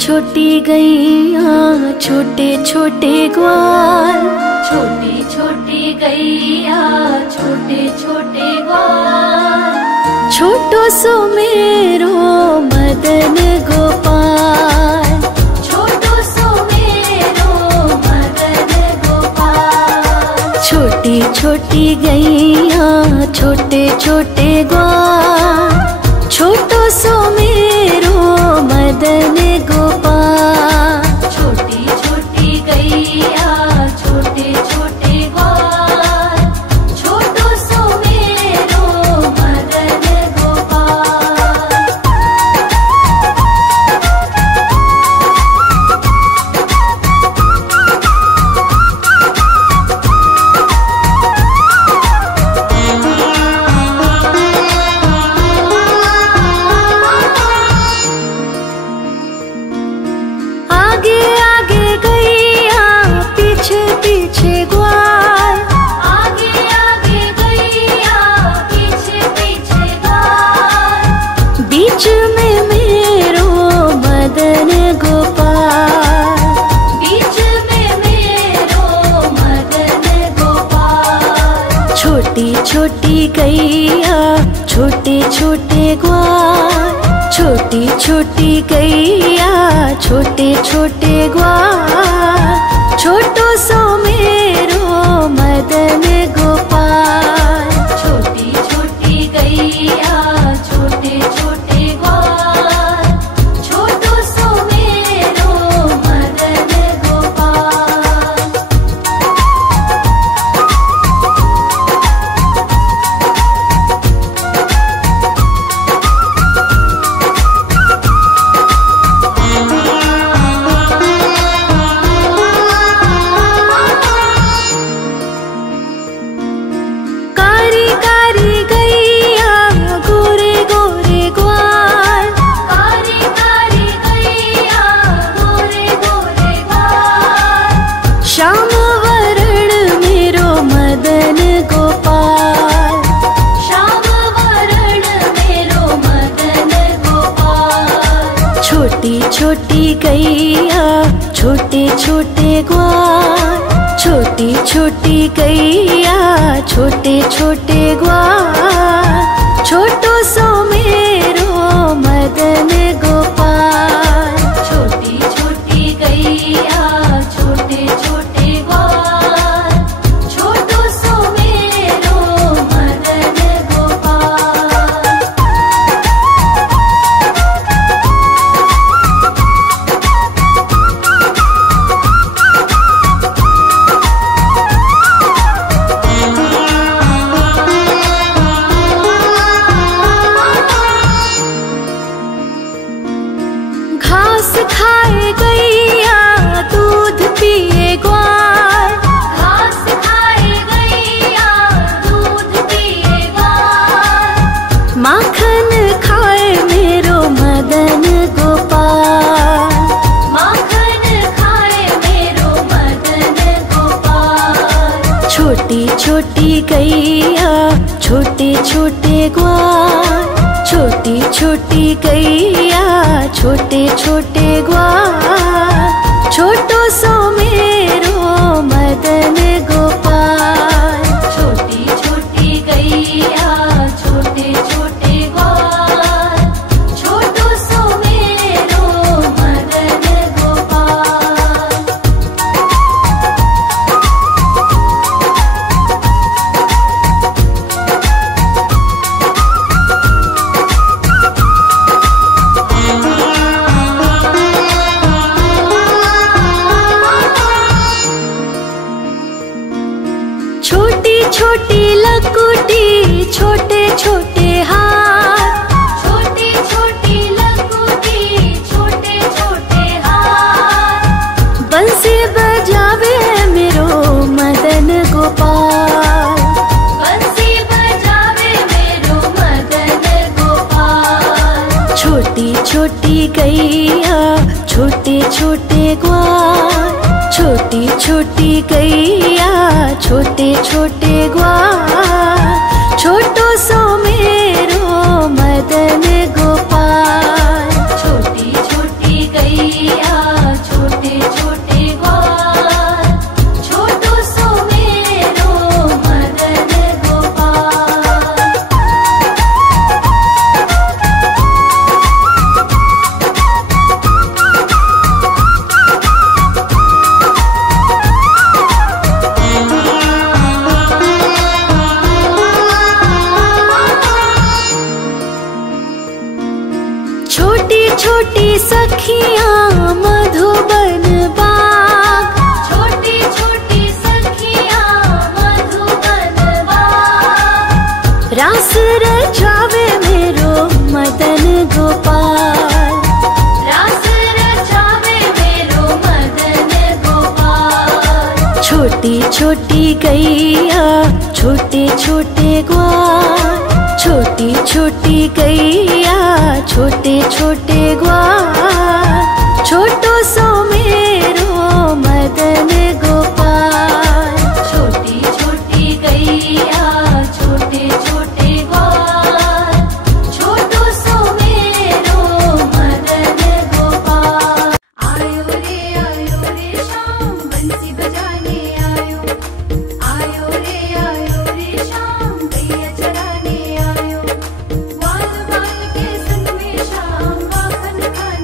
छोटी गैया छोटे छोटे ग्वाल, छोटी छोटी गैया छोटे छोटे ग्वाल, छोटो सो मेरो मदन गोपाल, छोटो सो मेरो मदन गोपाल। छोटी छोटी गैया छोटे छोटे ग्वाल, छोटो सो मेरो मदन गोपाल। छोटी छोटी गैया छोटे छोटे ग्वाल, छोटो सो मेरो मदन गोपाल। आगे आगे गैया पीछे पीछे ग्वाल, आगे आगे गैया पीछे पीछे ग्वाल, बीच में मेरो मदन गोपाल, बीच में मेरो मदन गोपाल। छोटी छोटी गैया छोटे छोटे ग्वाल, छोटी छोटी गैया छोटे छोटे ग्वाल, छोटो सो मेरो मदन गोपाल। छोटी छोटी गैया छोटे छोटे ग्वाल, छोटो सो मेरो मदन गोपाल। कारी कारी गैया गोरे गोरे ग्वाल, कारी कारी गैया गोरे गोरे ग्वाल, श्याम वरण मेरो मदन गोपाल, श्याम वरण मेरो मदन गोपाल। छोटी छोटी गैया छोटे छोटे ग्वाल, छोटी छोटी गैया छोटे छोटे ग्वाल, छोटो सो मेरो मदन गोपाल। छोटी छोटी गैया छोटे छोटे ग्वाल, छोटो सो मेरो मदन गोपाल। घास खाए गैया दूध पिए ग्वाल, घास खाए गैया दूध पिए ग्वाल, माखन खाए मेरो मदन गोपाल, माखन खाए मेरो मदन गोपाल। छोटी छोटी गैया छोटे छोटे ग्वाल, छोटी छोटी गैया छोटे छोटे ग्वाल, छोटो सो मेरो मदन गोपाल। छोटी छोटी गैया छोटे छोटे ग्वाल, छोटो सो मेरो मदन गोपाल। छोटी छोटी लकुटी छोटे छोटे हाथ, छोटी छोटी लकुटी छोटे छोटे हाथ, बंसी बजावे मेरो मदन गोपाल, बंसी बजावे मेरो मदन गोपाल। छोटी छोटी गैया छोटे छोटे ग्वाल, छोटी छोटी गैया छोटे छोटे ग्वाल, छोटो सो मेरो मदन गोपाल। छोटी छोटी गैया सखियाँ मधुबन बाग, छोटी छोटी सखियाँ मधुबन बाग, रास रचावे मेरो मदन गोपाल, रास रचावे मेरो मदन गोपाल। छोटी छोटी गैया छोटे छोटे ग्वाल, छोटी छोटी गैया छोटे छोटे ग्वाल, छोटो सो मेरो मदन गोपाल। छोटी छोटी गैया छोटे छोटे ग्वाल, छोटो सो मेरो मदन गोपाल। आयो रे शाम बंसी बजाने आयो, आयो रे शाम गैया चराने आयो, ग्वाल बाल के संग में शाम माखन खाने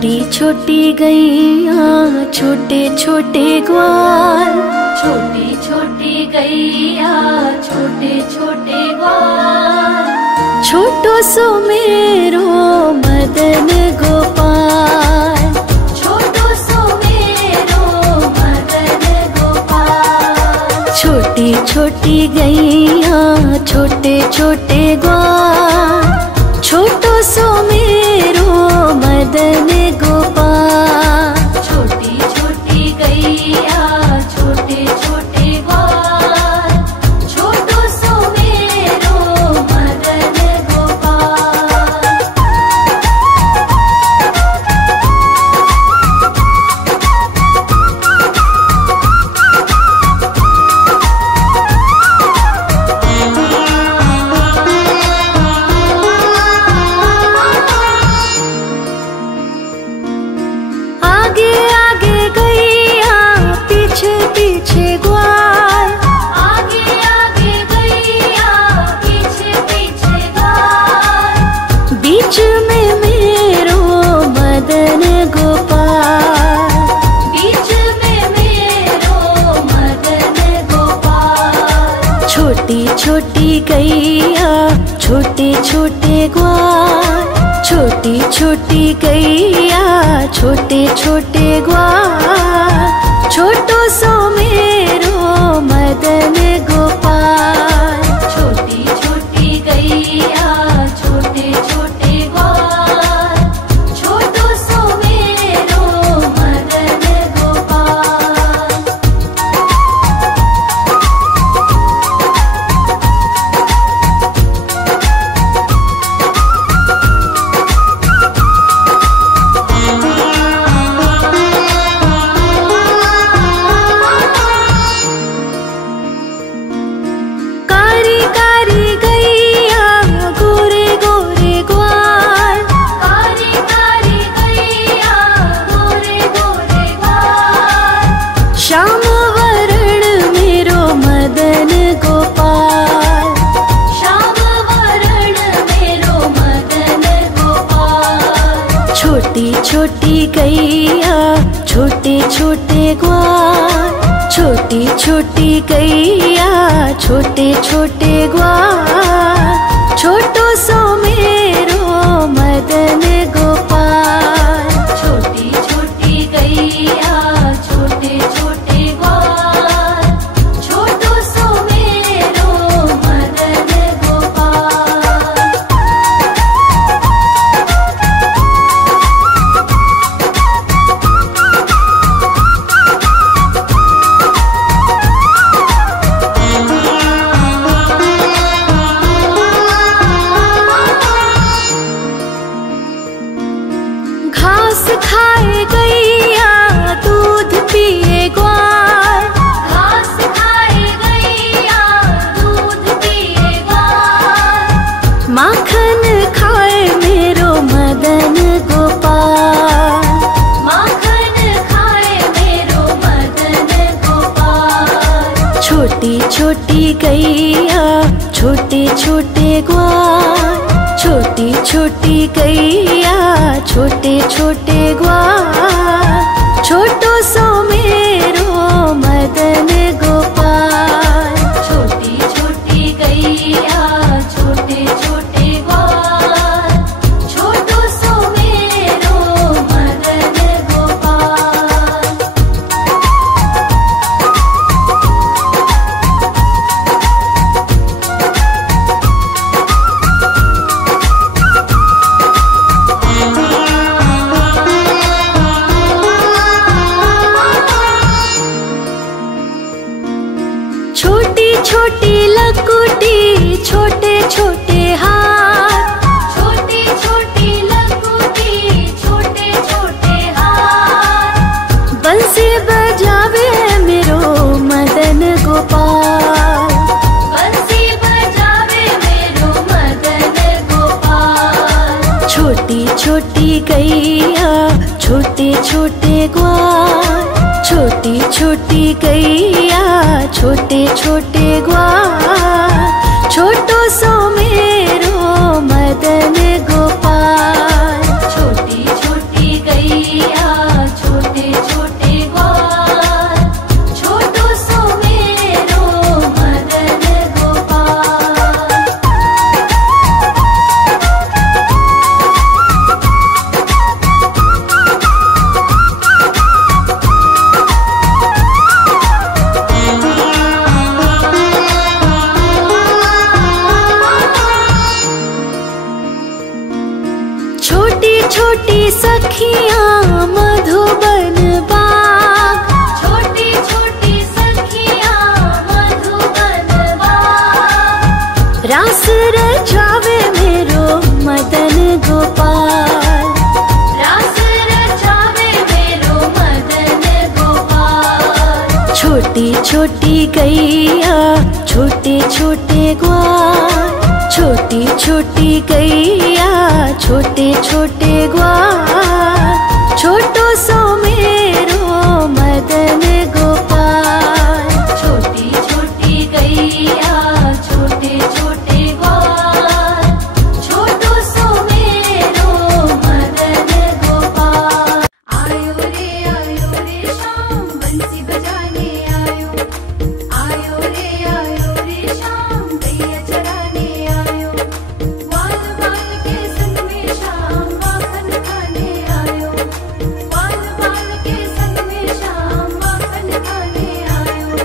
छोटी छोटी गैया छोटे छोटे ग्वाल, छोटी छोटी गैया छोटे छोटे ग्वाल, छोटो सो मेरो मदन गोपाल, छोटो सो मेरो मदन गोपाल। छोटी छोटी गैया छोटे छोटे ग्वाल, छोटो सो मेरो मदन गोपाल। छोटी छोटी गैया छोटे छोटे ग्वाल, छोटो सो मेरो मदन गोपाल। आगे आगे गैया पीछे पीछे ग्वाल, आगे आगे गैया पीछे पीछे ग्वाल, बीच में मेरो मदन गोपाल, बीच में मेरो मदन गोपाल। छोटी छोटी गैया छोटे छोटे ग्वाल, छोटी छोटी गैया छोटे छोटे ग्वाल, छोटो सो मेरो मदन गोपाल। छोटी छोटी गैया छोटे छोटे ग्वाल, छोटो सो मेरो मदन गोपाल। कारी कारी गैया गोरे गोरे ग्वाल, कारी कारी गैया गोरे गोरे ग्वाल, श्याम वरण मेरो मदन गोपाल, श्याम वरण मेरो मदन गोपाल। छोटी छोटी गैया छोटे छोटे ग्वाल, छोटी छोटी गैया छोटे छोटे ग्वाल, छोटो सो मेरो मदन गोपाल। छोटी छोटी गैया छोटे छोटे ग्वाल, छोटो सो मेरो मदन गोपाल। घास खाए गैया दूध पिए ग्वाल, घास खाए गैया दूध पिए ग्वाल, माखन खाए मेरो मदन गोपाल, माखन खाए मेरो मदन गोपाल। छोटी छोटी गैया छोटे छोटे ग्वाल, छोटी छोटी गैया छोटे छोटे ग्वाल, छोटो सो मेरो मदन गोपाल। छोटी छोटी गैया छोटे छोटे ग्वाल, छोटो सो मेरो मदन गोपाल। छोटी छोटी लकुटी छोटे छोटे हाथ, छोटी छोटी लकुटी छोटे छोटे हाथ, बंसी बजावे मेरो मदन गोपाल, बंसी बजावे मेरो मदन गोपाल। छोटी छोटी गैया छोटे छोटे ग्वाल, छोटी छोटी गैया छोटे छोटे ग्वाल, छोटो सो मेरो मदन गोपाल। छोटी छोटी गैया छोटी छोटी गैया छोटे छोटे ग्वाल, छोटी छोटी गैया छोटे छोटे ग्वाल, छोटो सो मेरो मदन गोपाल। छोटी छोटी गैया छोटे छोटे ग्वाल, छोटो सो मेरो मदन गोपाल। आयो रे शाम बंसी बजाने आयो, आयो रे शाम गैया चराने आयो। बाल बाल के संग में शाम माखन खाने आयो, बाल बाल के संग में शाम माखन खाने आयो।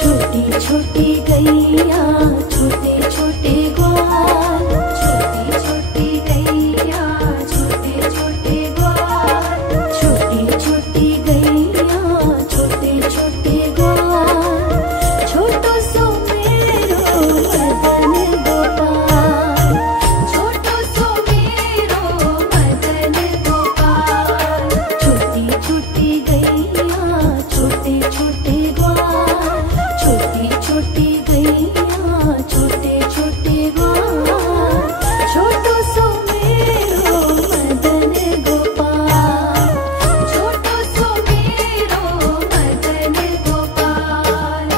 छोटी छोटी गैया छोटे छोटे ग्वाल, छोटी छोटी गैया छोटे छोटे ग्वाल, छोटी छोटी गैया छोटे छोटे ग्वाल, छोटो सो मेरो मदन गोपाल। छोटो सो मेरो मदन गोपाल। छोटी छोटी गैया छोटे छोटे ग्वाल, छोटी छोटी गैया छोटे छोटे ग्वाल, छोटो सो मेरो मदन गोपाल। छोटो सो मेरो मदन गोपाल।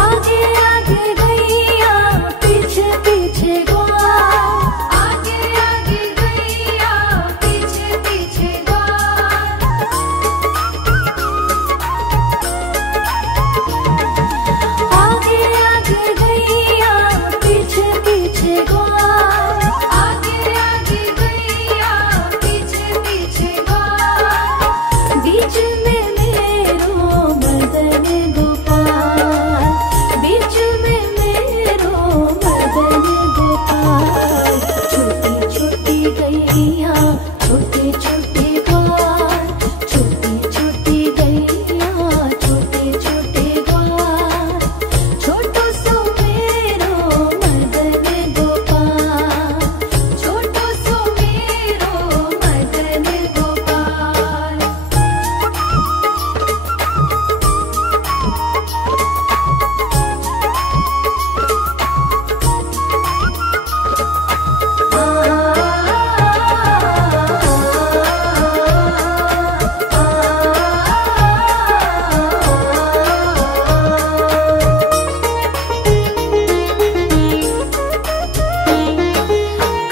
आगे आगे गैया पीछे पीछे ग्वाल, आगे आगे गैया पीछे पीछे ग्वाल, आगे आगे गैया पीछे पीछे ग्वाल, आगे आगे गैया पीछे पीछे ग्वाल। बीच में मेरो मदन गोपाल, बीच में मेरो मदन गोपाल। छोटी छोटी गैया छोटे छोटे ग्वाल, छोटी छोटी गैया छोटे छोटे ग्वाल, छोटो सो मेरो मदन गोपाल। छोटो सो मेरो मदन गोपाल।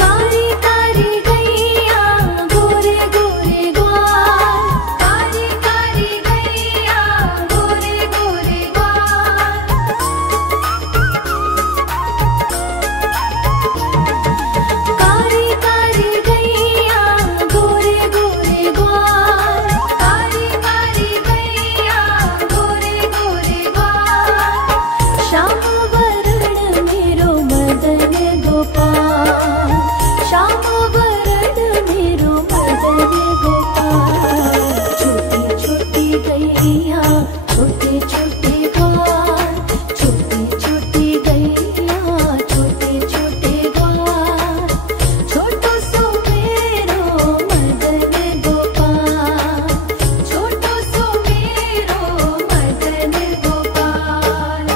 कारी कारी गैया गोरे गोरे ग्वाल, कारी कारी गैया गोरे गोरे ग्वाल, कारी कारी गैया गोरे गोरे ग्वाल, कारी कारी गैया गोरे गोरे ग्वाल। श्याम वरण मेरो मदन गोपाल, श्याम वरण मेरो मदन गोपाल। छोटी छोटी गैया छोटे छोटे ग्वाल, छोटी छोटी गैया छोटे छोटे ग्वाल, छोटो सो मेरो मदन गोपाल। छोटो सो मेरो मदन गोपाल।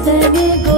मदन